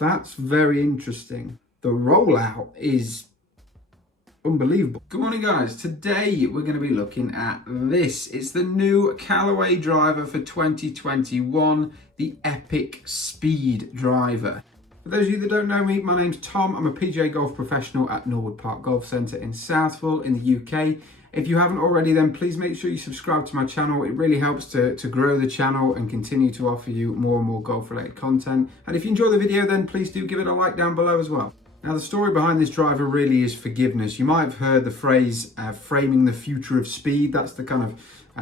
That's very interesting. The rollout is unbelievable. Good morning, guys. Today we're going to be looking at this. It's the new Callaway driver for 2021, the Epic Speed driver. For those of you that don't know me, my name's Tom. I'm a PGA golf professional at Norwood Park Golf Centre in Southall in the UK. If you haven't already, then please make sure you subscribe to my channel. It really helps to grow the channel and continue to offer you more and more golf related content. And if you enjoy the video, then please do give it a like down below as well. Now, the story behind this driver really is forgiveness. You might have heard the phrase framing the future of speed. That's the kind of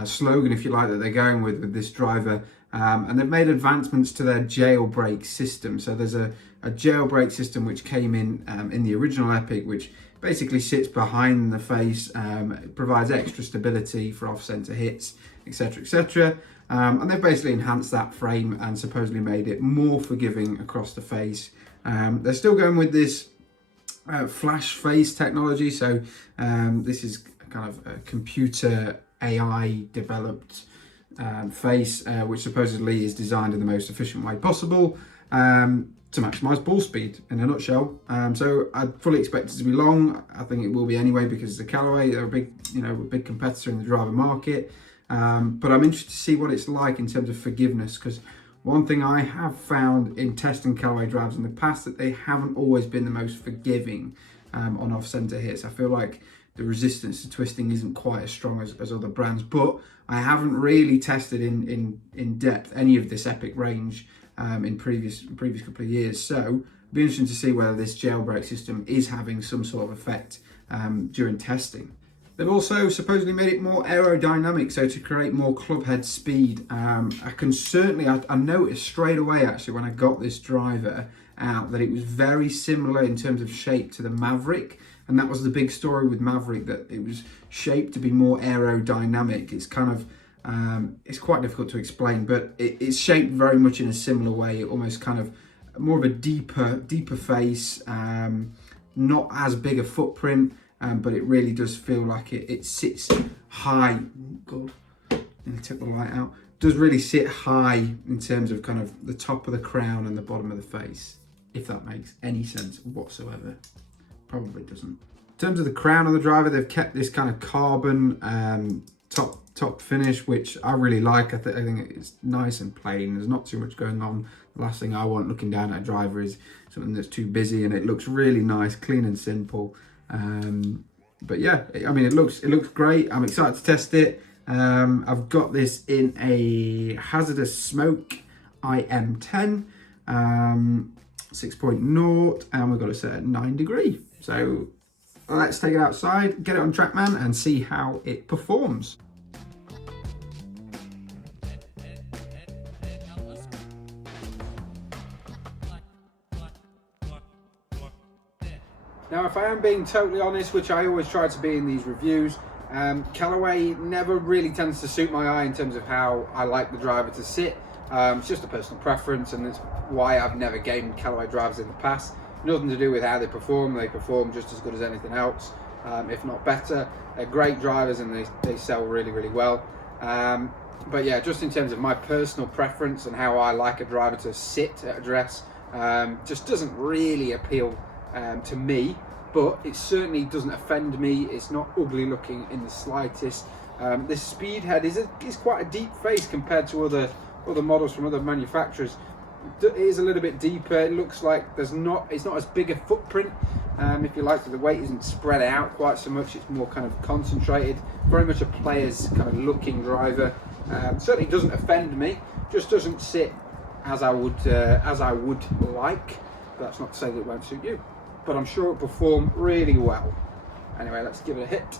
slogan, if you like, that they're going with this driver. And they've made advancements to their jailbreak system. So there's a jailbreak system which came in the original Epic, which basically sits behind the face, provides extra stability for off-center hits, etc., etc. And they've basically enhanced that frame and supposedly made it more forgiving across the face. They're still going with this flash face technology. So this is kind of a computer AI developed face, which supposedly is designed in the most efficient way possible to maximize ball speed in a nutshell. So I fully expect it to be long. I think it will be anyway because the Callaway, they're a big competitor in the driver market. But I'm interested to see what it's like in terms of forgiveness, because one thing I have found in testing Callaway drivers in the past, that they haven't always been the most forgiving on off-center hits. I feel like the resistance to twisting isn't quite as strong as other brands, but I haven't really tested in depth any of this Epic range in previous couple of years. So it'll be interesting to see whether this jailbreak system is having some sort of effect during testing. They've also supposedly made it more aerodynamic, so to create more club head speed. I noticed straight away actually when I got this driver out that it was very similar in terms of shape to the Maverick. And that was the big story with Maverick, that it was shaped to be more aerodynamic. It's kind of, it's quite difficult to explain, but it's shaped very much in a similar way, almost kind of more of a deeper face, not as big a footprint, but it really does feel like it sits high. God, nearly took the light out. Does really sit high in terms of kind of the top of the crown and the bottom of the face, if that makes any sense whatsoever. Probably doesn't. In terms of the crown of the driver, they've kept this kind of carbon top finish, which I really like. I think it's nice and plain. There's not too much going on. The last thing I want looking down at a driver is something that's too busy, and it looks really nice, clean and simple. But yeah, I mean, it looks great. I'm excited to test it. I've got this in a hazardous smoke IM10 6.0, and we've got it set at 9 degrees. So let's take it outside, get it on TrackMan, and see how it performs. Now, if I am being totally honest, which I always try to be in these reviews, Callaway never really tends to suit my eye in terms of how I like the driver to sit. It's just a personal preference, and that's why I've never gamed Callaway drivers in the past. Nothing to do with how they perform just as good as anything else, if not better. They're great drivers and they sell really, really well. But yeah, just in terms of my personal preference and how I like a driver to sit at address, just doesn't really appeal to me, but it certainly doesn't offend me. It's not ugly looking in the slightest. This speed head is quite a deep face compared to other models from other manufacturers. It is a little bit deeper. It looks like it's not as big a footprint, if you like. The weight isn't spread out quite so much. It's more kind of concentrated, very much a player's kind of looking driver. Certainly doesn't offend me, just doesn't sit as I would like. That's not to say that it won't suit you, but I'm sure it'll perform really well. Anyway, let's give it a hit.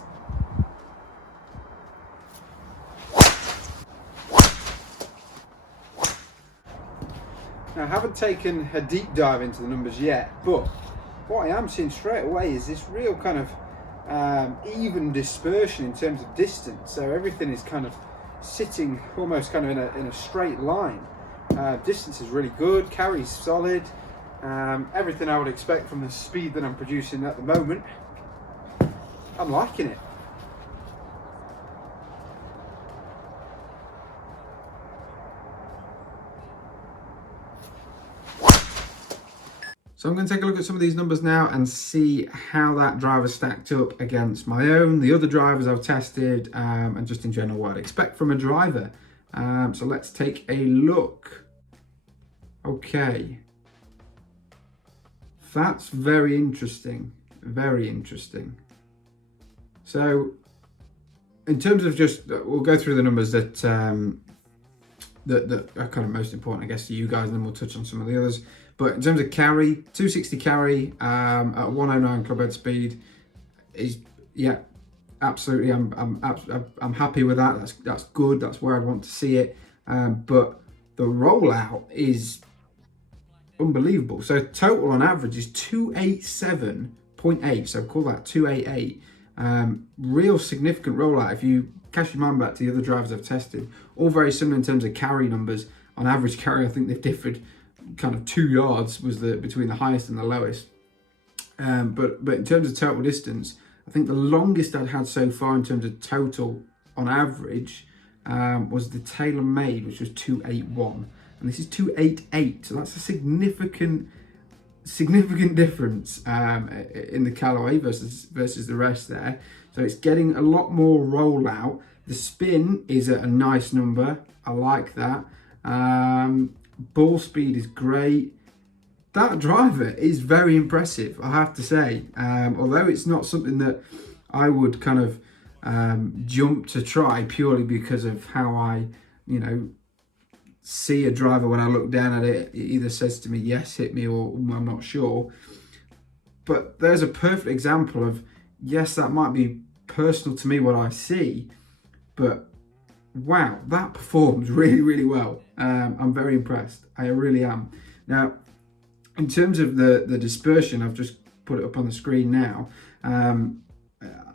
Now, I haven't taken a deep dive into the numbers yet, but what I am seeing straight away is this real kind of even dispersion in terms of distance. So everything is kind of sitting almost kind of in a straight line. Distance is really good, carry's solid. Everything I would expect from the speed that I'm producing at the moment. I'm liking it. So I'm going to take a look at some of these numbers now and see how that driver stacked up against my own, the other drivers I've tested, and just in general what I'd expect from a driver. So let's take a look. Okay. That's very interesting. Very interesting. So in terms of just, we'll go through the numbers that that are kind of most important, I guess, to you guys, and then we'll touch on some of the others. But in terms of carry, 260 carry at 109 clubhead speed is, yeah, absolutely. I'm happy with that. That's good. That's where I'd want to see it. But the rollout is unbelievable. So total on average is 287.8. So call that 288. Real significant rollout. If you cast your mind back to the other drivers I've tested, all very similar in terms of carry numbers. On average carry, I think they've differed kind of 2 yards was between the highest and the lowest. But in terms of total distance, I think the longest I'd had so far in terms of total on average was the TaylorMade, which was 281, and this is 288. So that's a significant difference in the Callaway versus the rest there. So it's getting a lot more rollout. The spin is at a nice number. I like that. Ball speed is great. That driver is very impressive, I have to say. Although it's not something that I would kind of jump to try purely because of how I, see a driver. When I look down at it, it either says to me, yes, hit me, or I'm not sure. But there's a perfect example of, yes, that might be personal to me what I see, but wow, that performs really, really well. I'm very impressed. I really am. Now, in terms of the dispersion, I've just put it up on the screen now. I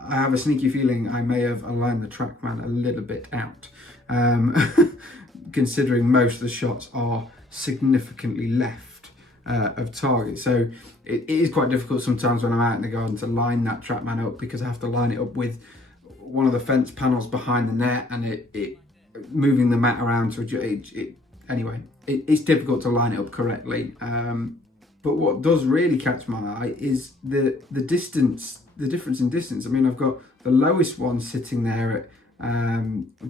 have a sneaky feeling I may have aligned the TrackMan a little bit out, considering most of the shots are significantly left of target. So it is quite difficult sometimes when I'm out in the garden to line that TrackMan up, because I have to line it up with one of the fence panels behind the net, and it moving the mat around. So it's difficult to line it up correctly. But what does really catch my eye is the distance, the difference in distance. I mean, I've got the lowest one sitting there at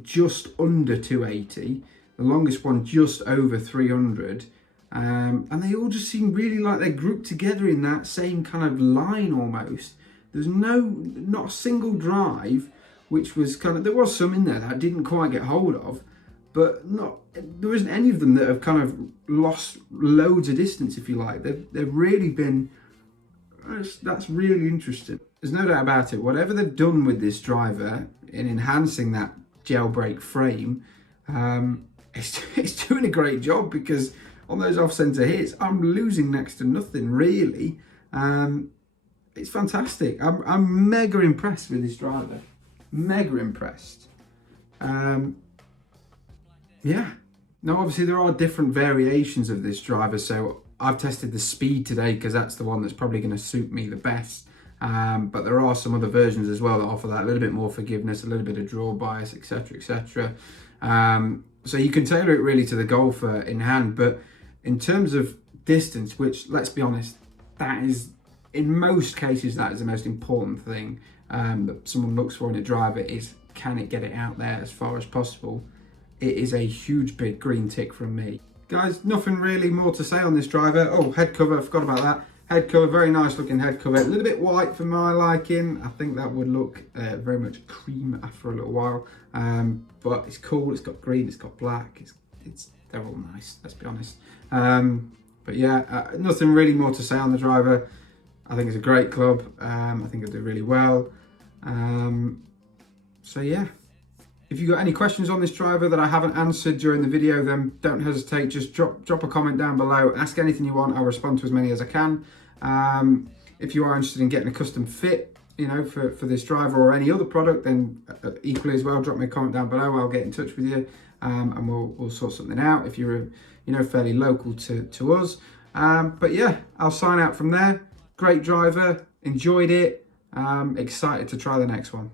just under 280, the longest one just over 300, and they all just seem really like they're grouped together in that same kind of line almost. There's not a single drive which was kind of, there was some in there that I didn't quite get hold of, but there isn't any of them that have kind of lost loads of distance, if you like. They've really been, that's really interesting. There's no doubt about it. Whatever they've done with this driver in enhancing that jailbreak frame, it's doing a great job, because on those off-centre hits, I'm losing next to nothing, really. It's fantastic. I'm mega impressed with this driver. Mega impressed. Yeah. Now, obviously, there are different variations of this driver. So I've tested the speed today because that's the one that's probably going to suit me the best. But there are some other versions as well that offer that, a little bit more forgiveness, a little bit of draw bias, etc., etc. So you can tailor it really to the golfer in hand. But in terms of distance, which, let's be honest, that is, in most cases, that is the most important thing that someone looks for in a driver, is can it get it out there as far as possible. It is a huge big green tick from me. Guys, nothing really more to say on this driver. Oh, head cover, I forgot about that. Head cover, very nice looking head cover. A little bit white for my liking. I think that would look very much cream after a little while. But it's cool, it's got green, it's got black. They're all nice, let's be honest. But yeah, nothing really more to say on the driver. I think it's a great club. I think it'll do really well. So yeah, if you've got any questions on this driver that I haven't answered during the video, then don't hesitate. Just drop a comment down below. Ask anything you want. I'll respond to as many as I can. If you are interested in getting a custom fit, for this driver or any other product, then equally as well, drop me a comment down below. I'll get in touch with you, and we'll sort something out if you're fairly local to us. But yeah, I'll sign out from there. Great driver, enjoyed it. Excited to try the next one.